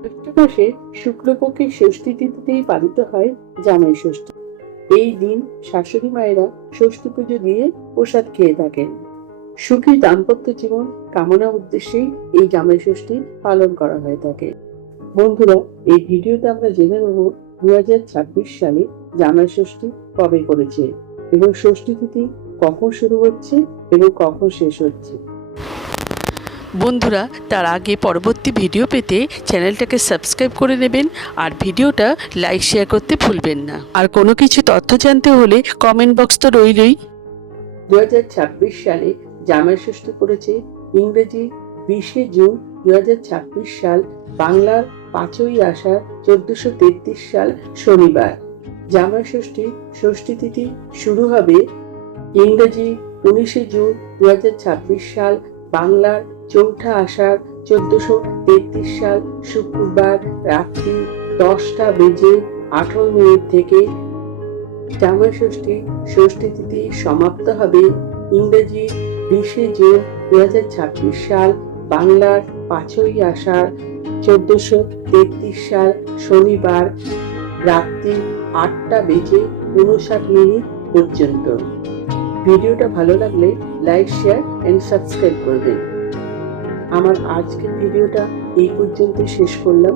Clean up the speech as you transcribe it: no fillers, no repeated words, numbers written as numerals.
জ্যৈষ্ঠ মাসে শুক্লপক্ষের ষষ্ঠী তিথিতেই পালিত হয় জামাই ষষ্ঠী। এই দিন শাশুড়ি মায়েরা ষষ্ঠী পুজো দিয়ে প্রসাদ খেয়ে থাকেন। সুখী দাম্পত্য জীবন কামনা উদ্দেশ্যেই এই জামাই ষষ্ঠী পালন করা হয়ে থাকে। বন্ধুরা, এই ভিডিওতে আমরা জেনে নেব 2026 সালে জামাই ষষ্ঠী কবে করেছে এবং ষষ্ঠী তিথি কখন শুরু হচ্ছে এবং কখন শেষ হচ্ছে। বন্ধুরা, তার আগে পরবর্তী ভিডিও পেতে চ্যানেলটাকে সাবস্ক্রাইব করে নেবেন আর ভিডিওটা লাইক শেয়ার করতে ভুলবেন না। আর কোনো কিছু তথ্য জানতে হলে কমেন্ট বক্স তো রইলই। 2026 সালে জামাই ষষ্ঠী করেছে ইংরেজি 20শে জুন 2026 সাল, বাংলার 5ই আষাঢ় 1433 সাল শনিবার। জামাই ষষ্ঠী তিথি শুরু হবে ইংরেজি 19শে জুন 2026 সাল, বাংলার 4ঠা আষাঢ় 1433 সাল শুক্রবার রাত্রি 10টা বেজে 18 মিনিট থেকে। জামাই ষষ্ঠী তিথি সমাপ্ত হবে ইংরেজি 20শে জুন 2026 সাল, বাংলার 5ই আষাঢ় 1433 সাল শনিবার রাত্রি 8টা বেজে 59 মিনিট পর্যন্ত। ভিডিওটা ভালো লাগলে লাইক শেয়ার এন্ড সাবস্ক্রাইব করবেন। আমার আজকের ভিডিওটা এই পর্যন্ত শেষ করলাম।